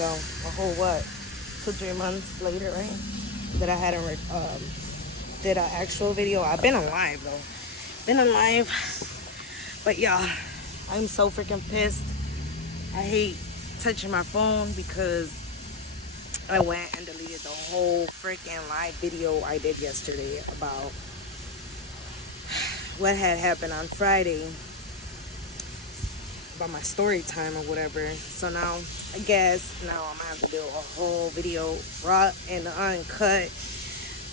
yo. A whole what? 2-3 months later, right? That I hadn't did an actual video. I've been alive though. Been alive. But yeah, I'm so freaking pissed. I hate touching my phone because I went and deleted the whole freaking live video I did yesterday about what had happened on Friday about my story time or whatever. So now I guess now I'm gonna have to do a whole video raw and uncut,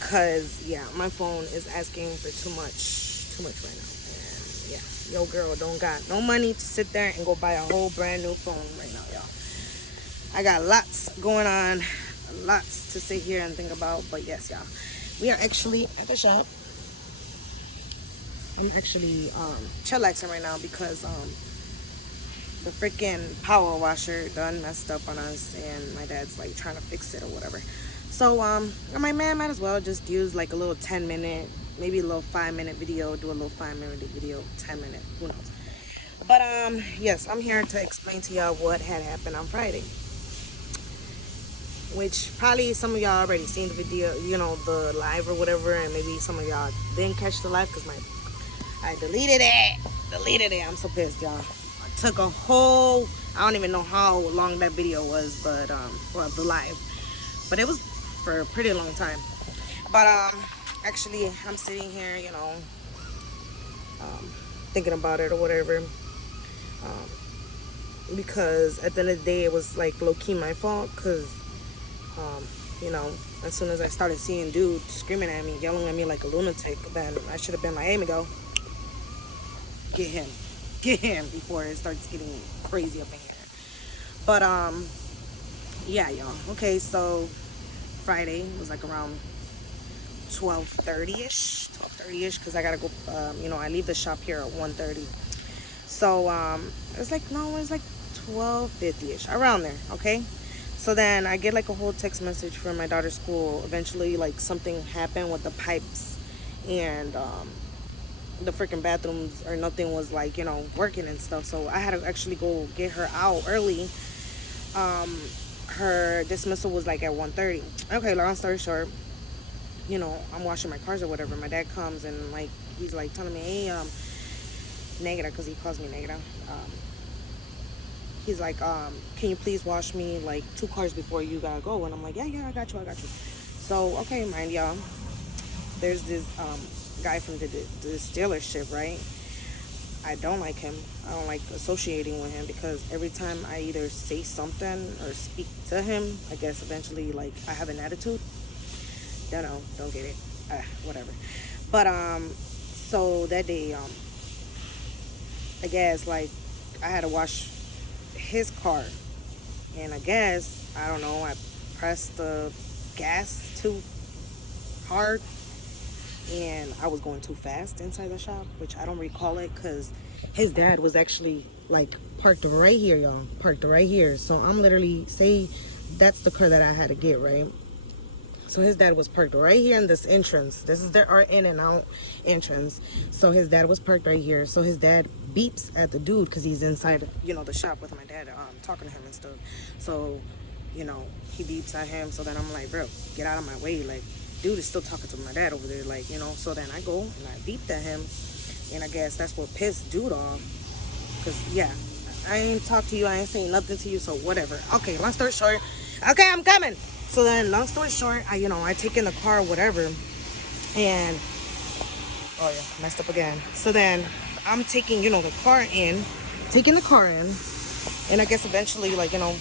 cause yeah, my phone is asking for too much right now. And yeah, yo girl don't got no money to sit there and go buy a whole brand new phone right now, y'all. I got lots going on, lots to sit here and think about. But yes, y'all, we are actually at the shop. I'm actually chillaxing right now because the freaking power washer done messed up on us, and my dad's like trying to fix it or whatever. So I'm like, man, might as well just use like a little 10-minute, maybe a little 5-minute video, do a little 5-minute video, 10-minute, who knows. But yes, I'm here to explain to y'all what had happened on Friday, which probably some of y'all already seen the video, you know, the live or whatever, and maybe some of y'all didn't catch the live because I deleted it. I'm so pissed, y'all. Took a whole, I don't even know how long that video was, but well, the live, but it was for a pretty long time. But actually I'm sitting here, you know, thinking about it or whatever, because at the end of the day it was like low-key my fault, because you know, as soon as I started seeing dudes screaming at me, yelling at me like a lunatic, then I should have been like, hey, Amigo, get him before it starts getting crazy up in here. But yeah, y'all. Okay, so Friday was like around 12:30ish, because I gotta go, you know, I leave the shop here at 1:30. So it's like 12:50ish, around there. Okay, so then I get like a whole text message from my daughter's school. Eventually, like, something happened with the pipes, and the freaking bathrooms or nothing was, like, you know, working and stuff. So I had to actually go get her out early. Her dismissal was like at 1:30. Okay, long story short, you know, I'm washing my cars or whatever. My dad comes and like he's like telling me, hey, Negative, because he calls me Negative. He's like, can you please wash me like 2 cars before you gotta go? And I'm like, yeah, I got you. So okay, mind y'all, there's this guy from this dealership, right? I don't like him. I don't like associating with him, because every time I either say something or speak to him, I guess eventually like I have an attitude. Don't get it. Whatever. But so that day, I guess like I had to wash his car, and I guess, I don't know, I pressed the gas too hard, and I was going too fast inside the shop, which I don't recall it, because his dad was actually like parked right here, y'all, parked right here. So I'm literally, say that's the car that I had to get, right? So his dad was parked right here in this entrance. This is our in and out entrance. So his dad was parked right here. So his dad beeps at the dude because he's inside, you know, the shop with my dad, talking to him and stuff. So, you know, he beeps at him. So then I'm like, bro, get out of my way. Like, dude is still talking to my dad over there. Like, you know, so then I go and I beeped at him. And I guess that's what pissed dude off. Because, yeah, I ain't talked to you. I ain't saying nothing to you. So whatever. Okay, long story short. Okay, I'm coming. So then, long story short, I take in the car, whatever, and, oh yeah, messed up again. So then, I'm taking, you know, taking the car in, and I guess eventually, like, you know,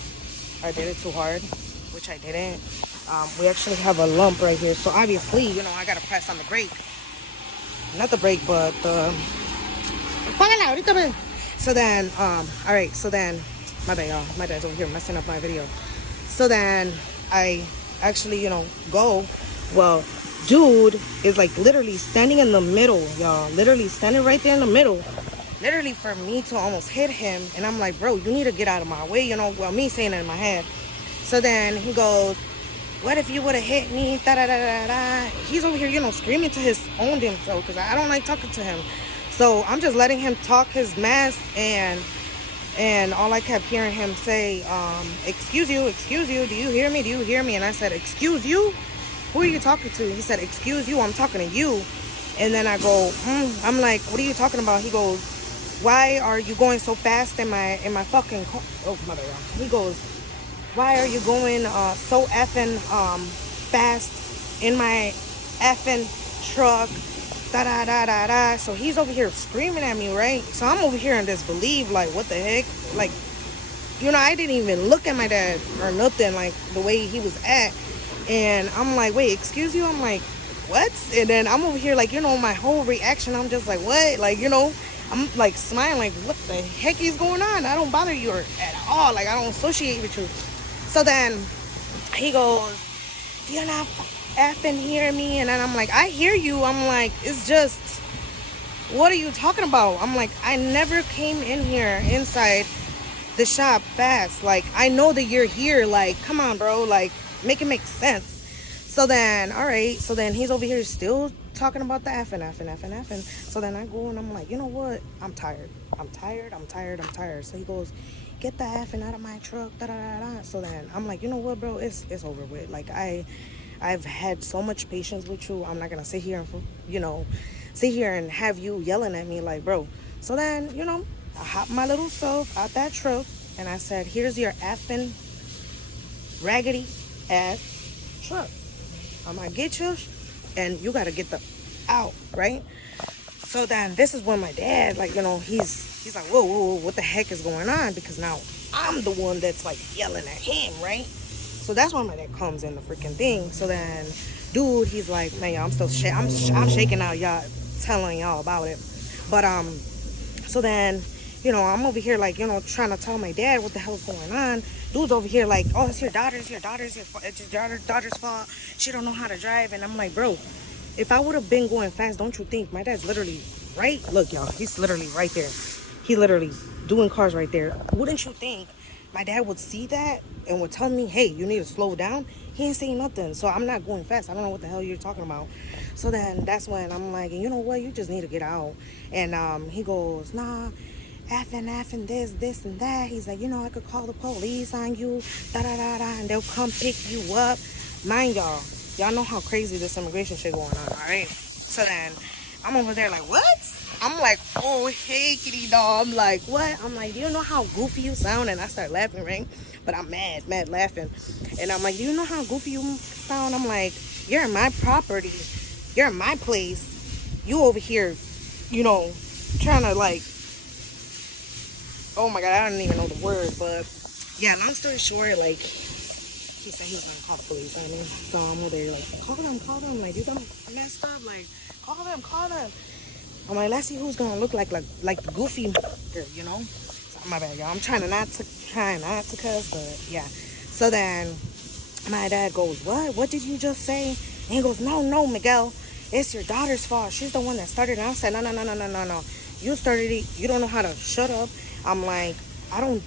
I did it too hard, which I didn't. We actually have a lump right here, so obviously, you know, I gotta press on the brake. Not the brake, but the... So then, alright, so then, my bad, y'all, my dad's over here messing up my video. So then I actually, you know, go. Well, dude is like literally standing in the middle, y'all. Literally standing right there in the middle. Literally for me to almost hit him. And I'm like, bro, you need to get out of my way, you know. Well, me saying it in my head. So then he goes, what if you would have hit me? Da, da, da, da, da. He's over here, you know, screaming to his own damn self, because I don't like talking to him. So I'm just letting him talk his mess, and And all I kept hearing him say, excuse you, do you hear me, and I said, excuse you, who are you talking to? He said, excuse you, I'm talking to you. And then I go, I'm like, what are you talking about? He goes, why are you going so fast in my fucking car? Oh, mother, y'all. He goes, why are you going so effing fast in my effing truck? Da da da da da. So he's over here screaming at me, right? So I'm over here in disbelief, like, what the heck? Like, I didn't even look at my dad or nothing, like the way he was at. And I'm like, wait, excuse you? I'm like, what? And then I'm over here, like, my whole reaction, I'm just like, what? Like, I'm like smiling, like, what the heck is going on? I don't bother you at all. Like, I don't associate with you. So then he goes, you're not effing hear me. And then I'm like, I hear you. I'm like, it's just, what are you talking about? I'm like, I never came in here inside the shop fast. Like, I know that you're here. Like, come on, bro. Like, make it make sense. So then, all right. So then he's over here still talking about the effing. So then I go and I'm like, you know what? I'm tired. So he goes, get the effing out of my truck. Da, da, da, da. So then I'm like, you know what, bro? It's over with. Like, I've had so much patience with you. I'm not gonna sit here and have you yelling at me, like, bro. So then, I hopped my little self out that truck and I said, here's your effing raggedy ass truck. I'm gonna get you and you gotta get the out, right? So then this is when my dad, like, he's like, whoa, what the heck is going on? Because now I'm the one that's like yelling at him, right? So that's when my dad comes in the freaking thing. So then, dude, he's like, man, y'all, I'm still I'm shaking out, y'all, telling y'all about it. But so then, I'm over here like, trying to tell my dad what the hell's going on. Dude's over here like, oh, it's your daughter's fault. She don't know how to drive. And I'm like, bro, if I would have been going fast, don't you think my dad's literally right? Look, y'all, he's literally right there. He literally doing cars right there. Wouldn't you think my dad would see that and would tell me, hey, you need to slow down? He ain't saying nothing. So I'm not going fast. I don't know what the hell you're talking about. So then that's when I'm like, you know what? You just need to get out. And he goes, nah, effing this and that. He's like, I could call the police on you, da da da da, and they'll come pick you up. Mind y'all know how crazy this immigration shit going on, all right? So then I'm over there like, what? I'm like, oh, hey, kitty dog. I'm like, what? I'm like, do you know how goofy you sound? And I start laughing, right? But I'm mad laughing. And I'm like, do you know how goofy you sound? I'm like, you're in my property. You're in my place. You over here, trying to like, oh my God, I don't even know the word. But yeah, long story short, like, he said he was going to call the police on me. So I'm over there like, call them. Like, you got messed up. Like, call them. I'm like, let's see who's gonna look like the goofy girl, So, my bad, y'all. I'm trying not to cuss, but yeah. So then my dad goes, what did you just say? And he goes, no, Miguel, it's your daughter's fault. She's the one that started it. And I said, no. You started it. You don't know how to shut up. I'm like, I don't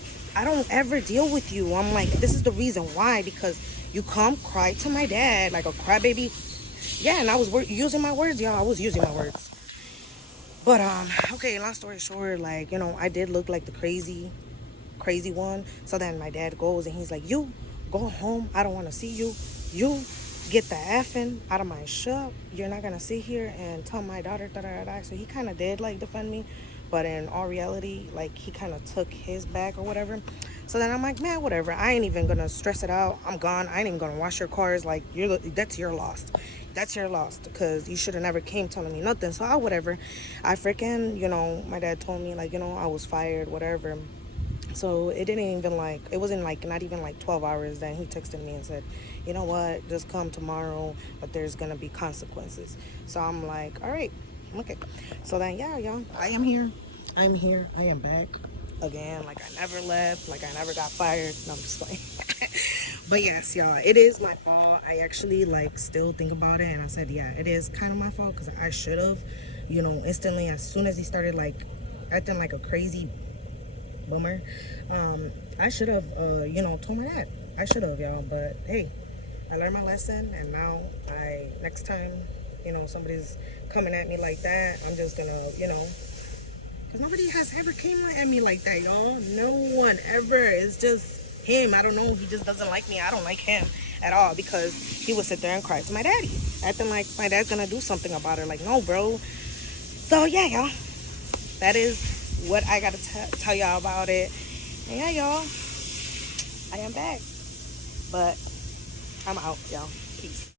ever deal with you. I'm like, this is the reason why, because you come cry to my dad like a crybaby. Yeah, and I was using my words, y'all. I was using my words. But, okay, long story short, like, I did look like the crazy one. So then my dad goes and he's like, you go home. I don't want to see you. You get the effing out of my shop. You're not going to sit here and tell my daughter, da-da-da-da. So he kind of did, like, defend me. But in all reality, like, he kind of took his back or whatever. So then I'm like, man, whatever. I ain't even going to stress it out. I'm gone. I ain't even going to wash your cars. Like, that's your loss. That's your loss, because you should have never came telling me nothing. So whatever. I freaking, my dad told me, like, I was fired, whatever. So it didn't even like, it wasn't like, not even like 12 hours. Then he texted me and said, you know what, just come tomorrow, but there's going to be consequences. So I'm like, all right, okay. So then, yeah, y'all, I am here. I am back again. Like, I never left. Like, I never got fired. No, I'm just playing. But yes, y'all, it is my fault. I actually, like, still think about it. And I said, yeah, it is kind of my fault, because I should have, instantly, as soon as he started, like, acting like a crazy bummer, I should have, told my dad. I should have, y'all. But, hey, I learned my lesson. And now next time, somebody's coming at me like that, I'm just going to, Because nobody has ever came at me like that, y'all. No one ever. It's just him. I don't know. He just doesn't like me. I don't like him at all because he would sit there and cry to my daddy, acting like my dad's going to do something about it. Like, no, bro. So, yeah, y'all. That is what I got to tell y'all about it. And, yeah, y'all. I am back. But I'm out, y'all. Peace.